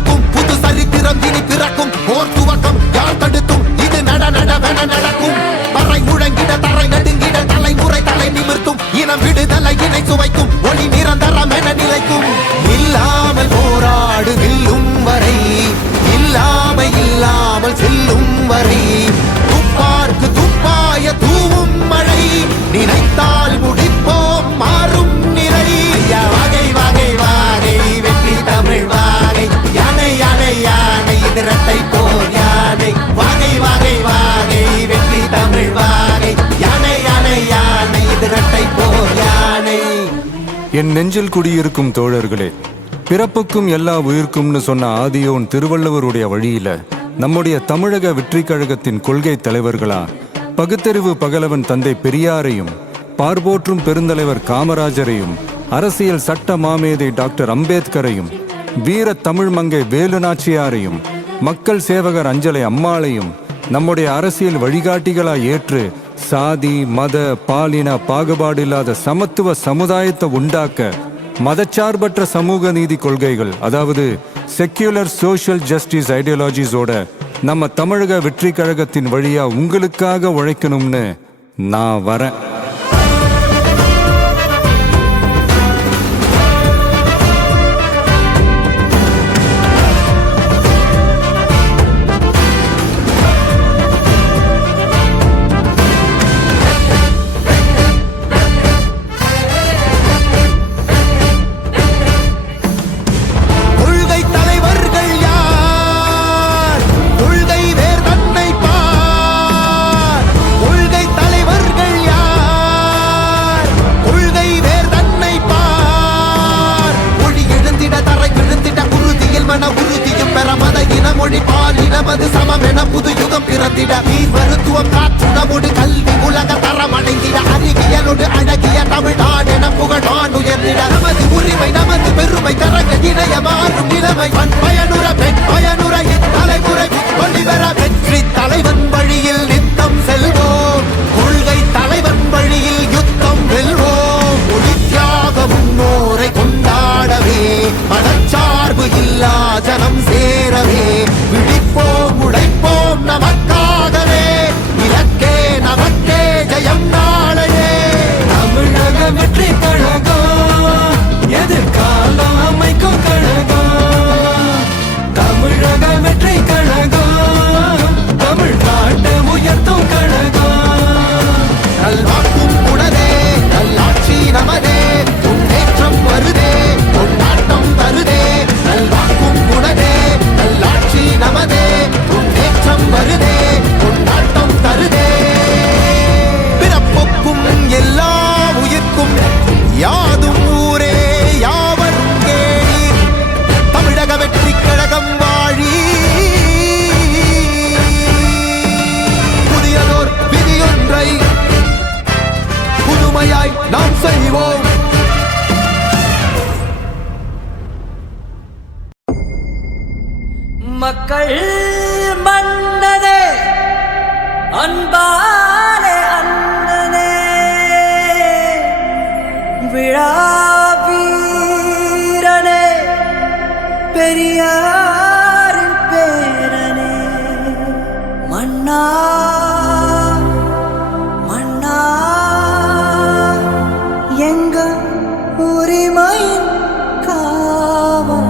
ஒடுக்கும் புது சரித்திரம் இனி பிறக்கும் போர் துவக்கம் யார் தடுத்தும் இது நடவென நடக்கும் பறை முழங்கிட தரை நடுங்கிட தலைமுறை தலை நிமிர்த்தும் இனம் விடுதலை இணை சுவைக்கும் ஒளி நிரந்தரம் என நிலைக்கும் இல்லாமல் போராடு வெல்லும் வரை இல்லாமல் செல்லும் வரை துப்பார்க்கு துப்பாய தூவும் மழை நினைத்தால் முடிப்போம் மாறும் நிலை வகை வகை வாகை வெற்றி தமிழ் வாகை யானை யானை யானை இது இரட்டை போர் யானை வகை வகை வாகை வெற்றி தமிழ் வாகை யானை யானை யானை இது இரட்டை போர் யானை. என் நெஞ்சில் குடியிருக்கும் தோழர்களே, பிறப்புக்கும் எல்லா உயிர்க்கும்னு சொன்ன ஆதியோன் திருவள்ளுவருடைய வழியில நம்முடைய தமிழக வெற்றி கழகத்தின் கொள்கை தலைவர்களா பகுத்தறிவு பகலவன் தந்தை பெரியாரையும் பார்போற்றும் பெருந்தலைவர் காமராஜரையும் அரசியல் சட்ட மாமேதை டாக்டர் அம்பேத்கரையும் வீர தமிழ் மங்கை வேலு நாச்சியாரையும் மக்கள் சேவகர் அஞ்சலை அம்மாளையும் நம்முடைய அரசியல் வழிகாட்டிகளாய் ஏற்று சாதி மத பாலின பாகுபாடு இல்லாத சமத்துவ சமுதாயத்தை உண்டாக்க மதச்சார்பற்ற சமூக நீதி கொள்கைகள், அதாவது செக்யூலர் சோஷியல் ஜஸ்டிஸ் ஐடியாலஜிஸோட நம்ம தமிழக வெற்றி கழகத்தின் வழியா உங்களுக்காக உழைக்கணும்னு நான் வரேன். நமது சமம் என புது யுகம் பிறந்திட நீர் மருத்துவம் காற்றுணவோடு கல்வி உலக தரம் அடைந்திட அறிவியலோடு அழகிய தமிழ்நாடு என புகழான் உயர்ந்திட நமது உரிமை நமது பெருமை கரங்க இணைய மாறும் நிலைமை பண் பயனுற பெண் பயனுற இத்தலைமுறை ஒளிவர வெற்றி தலைவன் வழியில் நித்தம் செல்வோம் கொள்கை தலைவன் வழியில் யுத்தம் வெல்வோம் ஒளி தியாக முன்னோரை கொண்டாடவே மதச்சார்பு இல்லா ஜனம் சேரவே விழிப்போம் உழைப்போம் நமக்காகவே இலக்கே நமக்கே ஜெயம் நாளையே. தமிழக வெற்றி கழகம் எதிர்காலம் அமைக்கும் கழகம். தமிழக வெற்றி கழகம் தமிழ்நாட்டை உயர்த்தும் கழகம். நல்வாக்கும் உடனே நல்லாட்சி நமதே முன்னேற்றம் வருதே கொண்டாட்டம் தருதே. நல்வாக்கும் உடனே நல்லாட்சி நமதே முன்னேற்றம் வருதே கொண்டாட்டம் தருதே. பிறப்புக்கும் எல்லா உயிர்க்கும் யாதும் ஊரே யாவரும் கேளீர் தமிழக வெற்றி கழகம் வாழி. புதியதோர் விதியொன்றை புதுமையாய் நாம் செய்வோம். மக்கள் மன்னனே அன்பாலே அண்ணனே விழா வீரனே பெரியாரின் பேரனே மன்னா மன்னா எங்க உரிமையின் காவல்.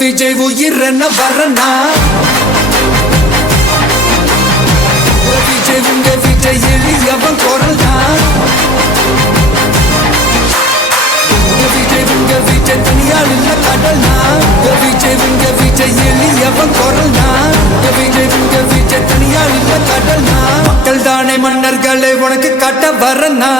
விஜய் உயிரன வரனா விஜய் எளியவன் குரல்னா விஜய் தனியால் இல்ல கடல்னா மக்கள் தானே மன்னர்களை உனக்கு காட்ட வரனா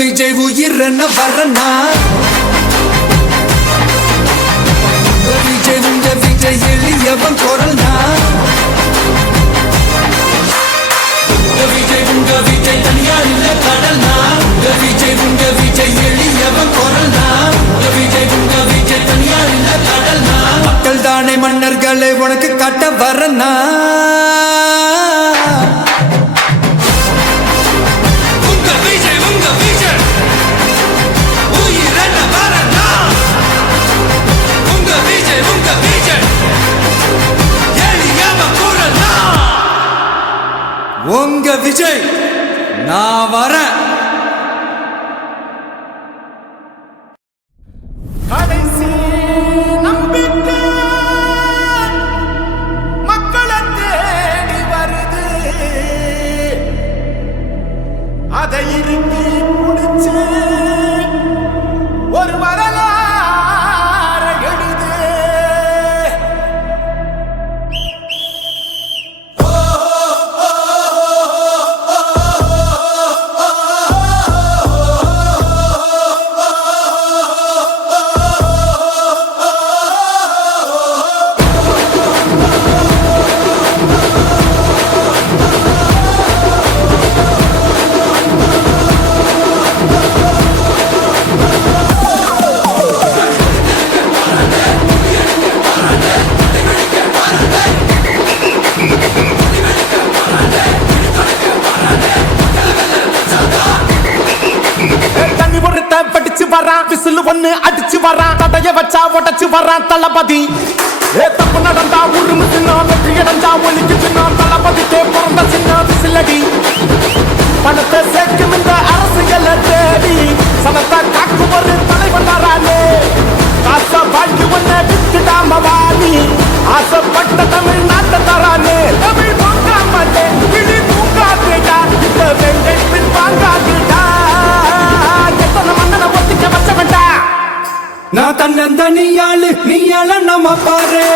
விஜய் உயிரன வரனா விஜய் எளியவன் குரல்னா விஜய் தனியால் இல்ல கடல்னா விஜய் எளியவன் குரல்னா விஜய் தனியால் இல்ல கடல்னா மக்கள் தானே மன்னர்களை உனக்கு காட்ட வரனா உங்க விஜய் நான் வரேன் கடைசி நம்பிக்கை மக்களை தேடி வருது அதை இறுக்கி முடிச்சு ஒரு வரலாறு எழுது விசிலு ஒண்ணு அடிச்சு வரான் தடைய வச்சா உடச்சு வரான் தளபதி தப்பு நடந்தா உருமு சின்ன வெற்றி அடைஞ்சா ஒலிக்கு சின்ன தளபதிக்கே பிறந்த சின்ன விசிலடி பணத்தை சேர்க்கும் இந்த அரசியலை தேடி சனத்தை காக்கும் ஒரு தலைவன் வரானே காசை வாழ்க்கை ஒண்ணு விட்டுடாம வாணி ஆசைப்பட்ட தமிழ்நாட்டை தரானே தமிழ் தூங்காமட்டே கிளி தூங்காதேடா இந்த வெங்கை பின் வாங்காதேடா எத்தனை மன்னனை ஒத்திக்க வச்சவன்டா நான் தன்னந்தனியாளு நீயால நம்ம பாரு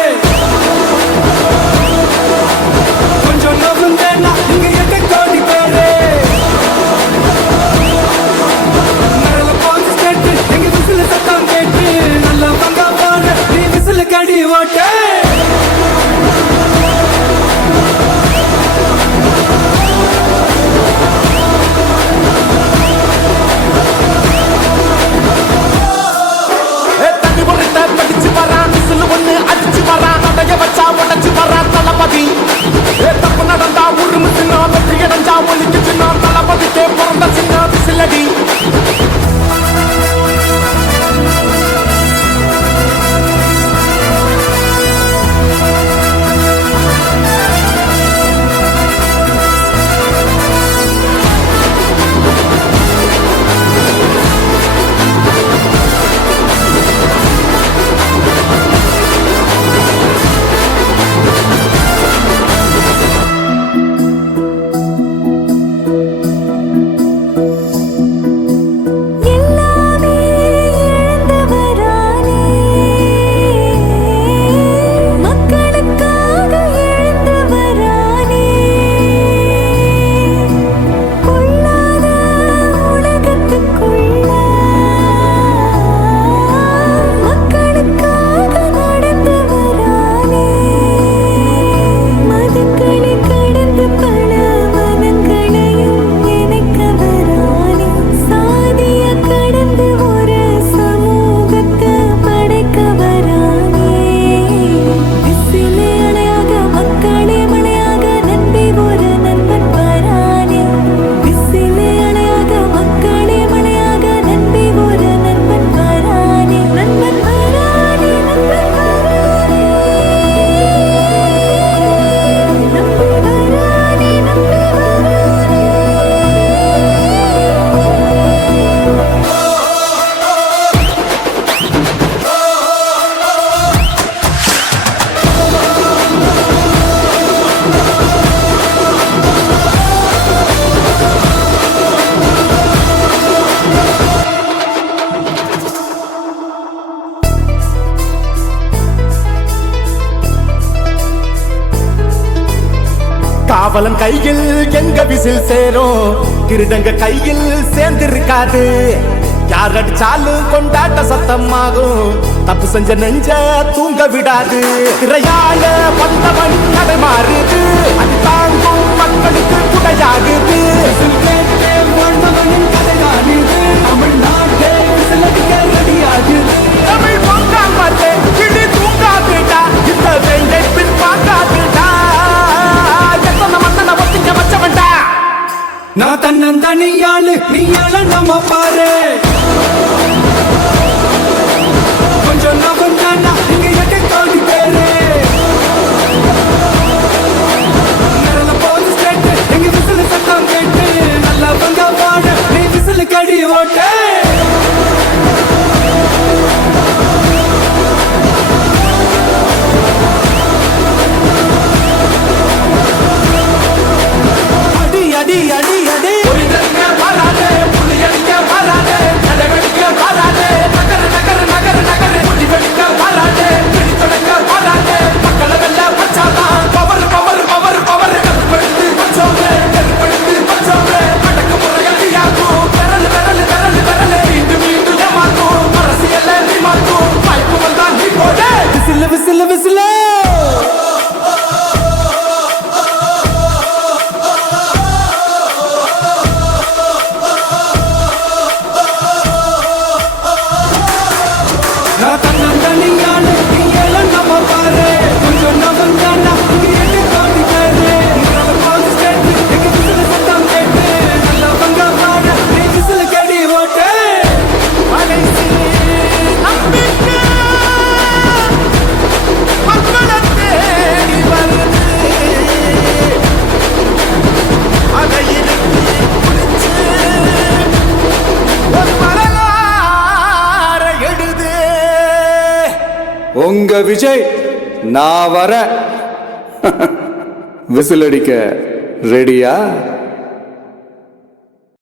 காவலன் கையில் எங்க விசில் சேரும், திருடங்க கையில் சேர்ந்திருக்காது. யார் அடிச்சாலும் கொண்டாட்ட சத்தமாகும், தப்பு செஞ்ச நெஞ்ச தூங்க விடாது. திரையால வந்தவன் கடை மாறுது, அது தாங்கும் மக்களுக்கு குடையாகுது. தமிழ் பொங்காமலே கிளி தூங்காதுடா, இந்த வேங்கை பின் பார்க்காதுடா. எத்தனை மன்னனை ஒத்திக்க வச்சவன்டா. நான் தன்னந்தனியாளு நீயாள நம்ம பாரு, கொஞ்சம் நவன் தானா இங்க எட்டு கோடி பேரு. நிரல போது ஸ்டேட் எங்க விசில் சத்தம் கேட்டு, நல்லா வந்த பாட நீ விசில் கடி ஓட்டு. அடி அடி அடி அடி விசில் விசில் விசில். நான் தன்னந்தனியாளு நீயாள நம்ம பாரு, கொஞ்சம் நவன் தானா இங்க எட்டு கோடி பேரு. நிரல போது ஸ்டேட் எங்க விசில் சத்தம் கேட்டு, நல்லா வந்த பாட நீ விசில் கடி ஓட்டு. கடைசி நம்பிக்கை மக்களை தேடி வருது, அதை இறுக்கி பிடிச்சு ஒரு வரலாறு எழுது. உங்க விஜய் நான் வர விசில் அடிக்க ரெடியா?